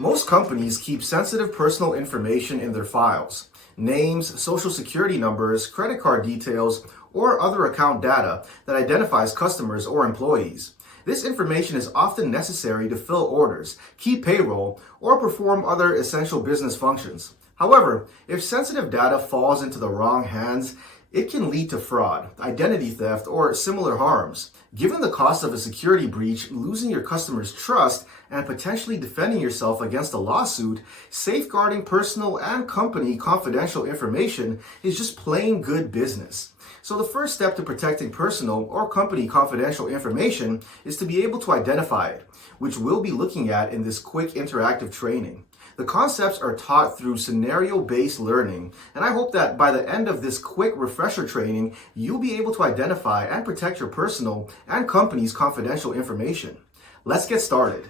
Most companies keep sensitive personal information in their files. Names, social security numbers, credit card details, or other account data that identifies customers or employees. This information is often necessary to fill orders, keep payroll, or perform other essential business functions. However, if sensitive data falls into the wrong hands, it can lead to fraud, identity theft, or similar harms. Given the cost of a security breach, losing your customers' trust, and potentially defending yourself against a lawsuit, safeguarding personal and company confidential information is just plain good business. So the first step to protecting personal or company confidential information is to be able to identify it, which we'll be looking at in this quick interactive training. The concepts are taught through scenario-based learning, and I hope that by the end of this quick refresher training, you'll be able to identify and protect your personal and company's confidential information. Let's get started.